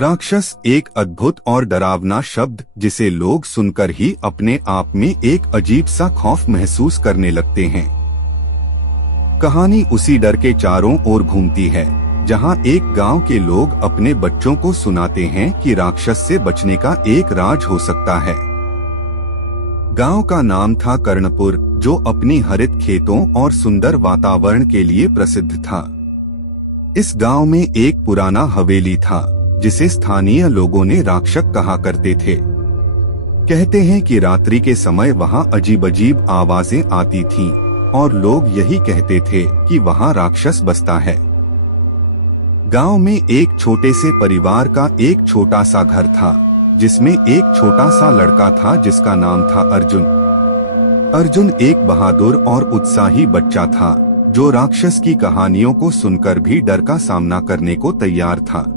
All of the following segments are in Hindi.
राक्षस एक अद्भुत और डरावना शब्द जिसे लोग सुनकर ही अपने आप में एक अजीब सा खौफ महसूस करने लगते हैं। कहानी उसी डर के चारों ओर घूमती है जहां एक गांव के लोग अपने बच्चों को सुनाते हैं कि राक्षस से बचने का एक राज हो सकता है। गांव का नाम था कर्णपुर, जो अपनी हरित खेतों और सुंदर वातावरण के लिए प्रसिद्ध था। इस गांव में एक पुराना हवेली था जिसे स्थानीय लोगों ने राक्षस कहा करते थे। कहते हैं कि रात्रि के समय वहां अजीब अजीब आवाजें आती थीं और लोग यही कहते थे कि वहां राक्षस बसता है। गांव में एक छोटे से परिवार का एक छोटा सा घर था जिसमें एक छोटा सा लड़का था जिसका नाम था अर्जुन। अर्जुन एक बहादुर और उत्साही बच्चा था जो राक्षस की कहानियों को सुनकर भी डर का सामना करने को तैयार था।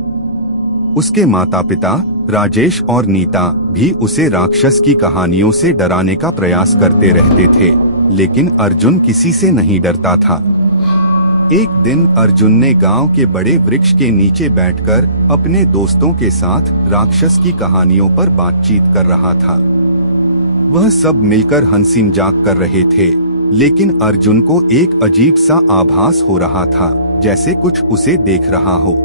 उसके माता पिता राजेश और नीता भी उसे राक्षस की कहानियों से डराने का प्रयास करते रहते थे, लेकिन अर्जुन किसी से नहीं डरता था। एक दिन अर्जुन ने गांव के बड़े वृक्ष के नीचे बैठकर अपने दोस्तों के साथ राक्षस की कहानियों पर बातचीत कर रहा था। वह सब मिलकर हंसी मजाक कर रहे थे, लेकिन अर्जुन को एक अजीब सा आभास हो रहा था, जैसे कुछ उसे देख रहा हो।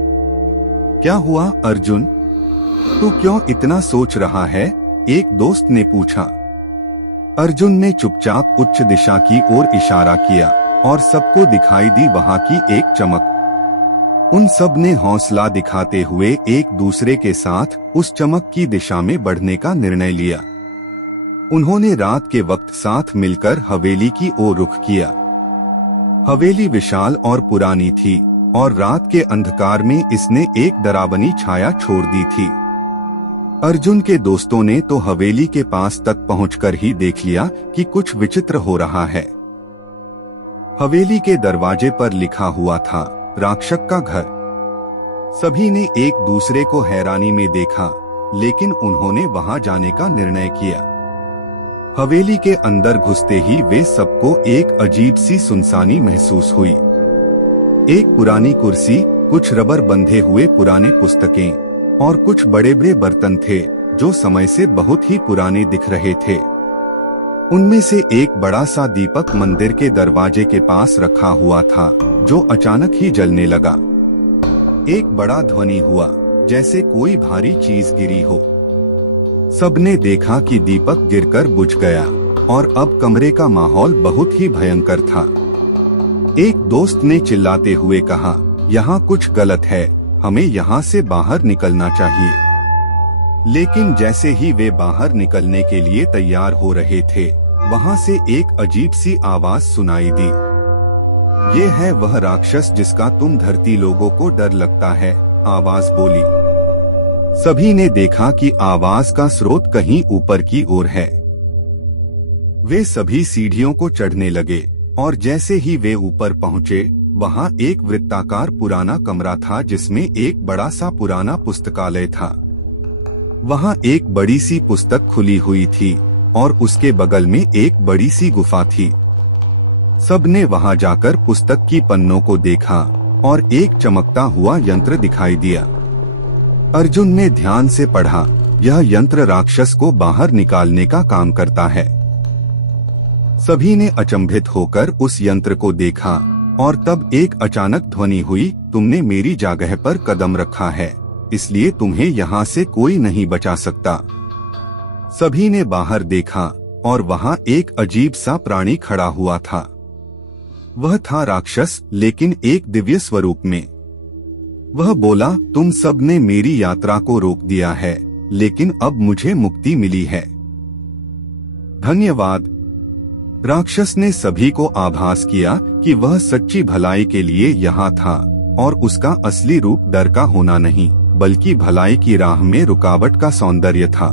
क्या हुआ अर्जुन? तू क्यों इतना सोच रहा है? एक दोस्त ने पूछा। अर्जुन ने चुपचाप उच्च दिशा की ओर इशारा किया और सबको दिखाई दी वहां की एक चमक। उन सब ने हौसला दिखाते हुए एक दूसरे के साथ उस चमक की दिशा में बढ़ने का निर्णय लिया। उन्होंने रात के वक्त साथ मिलकर हवेली की ओर रुख किया। हवेली विशाल और पुरानी थी और रात के अंधकार में इसने एक डरावनी छाया छोड़ दी थी। अर्जुन के दोस्तों ने तो हवेली के पास तक पहुंचकर ही देख लिया कि कुछ विचित्र हो रहा है। हवेली के दरवाजे पर लिखा हुआ था, राक्षस का घर। सभी ने एक दूसरे को हैरानी में देखा, लेकिन उन्होंने वहां जाने का निर्णय किया। हवेली के अंदर घुसते ही वे सबको एक अजीब सी सुनसानी महसूस हुई। एक पुरानी कुर्सी, कुछ रबर बंधे हुए पुराने पुस्तकें और कुछ बड़े बड़े बर्तन थे जो समय से बहुत ही पुराने दिख रहे थे। उनमें से एक बड़ा सा दीपक मंदिर के दरवाजे के पास रखा हुआ था जो अचानक ही जलने लगा। एक बड़ा ध्वनि हुआ जैसे कोई भारी चीज गिरी हो। सबने देखा कि दीपक गिरकर बुझ गया और अब कमरे का माहौल बहुत ही भयंकर था। एक दोस्त ने चिल्लाते हुए कहा, यहाँ कुछ गलत है, हमें यहाँ से बाहर निकलना चाहिए। लेकिन जैसे ही वे बाहर निकलने के लिए तैयार हो रहे थे, वहाँ से एक अजीब सी आवाज सुनाई दी। ये है वह राक्षस जिसका तुम धरती लोगों को डर लगता है, आवाज बोली। सभी ने देखा कि आवाज का स्रोत कहीं ऊपर की ओर है। वे सभी सीढ़ियों को चढ़ने लगे और जैसे ही वे ऊपर पहुंचे, वहां एक वृत्ताकार पुराना कमरा था जिसमें एक बड़ा सा पुराना पुस्तकालय था। वहां एक बड़ी सी पुस्तक खुली हुई थी और उसके बगल में एक बड़ी सी गुफा थी। सबने वहां जाकर पुस्तक की पन्नों को देखा और एक चमकता हुआ यंत्र दिखाई दिया। अर्जुन ने ध्यान से पढ़ा, यह यंत्र राक्षस को बाहर निकालने का काम करता है। सभी ने अचंभित होकर उस यंत्र को देखा और तब एक अचानक ध्वनि हुई, तुमने मेरी जगह पर कदम रखा है, इसलिए तुम्हें यहाँ से कोई नहीं बचा सकता। सभी ने बाहर देखा और वहाँ एक अजीब सा प्राणी खड़ा हुआ था। वह था राक्षस, लेकिन एक दिव्य स्वरूप में। वह बोला, तुम सब ने मेरी यात्रा को रोक दिया है, लेकिन अब मुझे मुक्ति मिली है। धन्यवाद। राक्षस ने सभी को आभास किया कि वह सच्ची भलाई के लिए यहाँ था और उसका असली रूप डर का होना नहीं, बल्कि भलाई की राह में रुकावट का सौंदर्य था।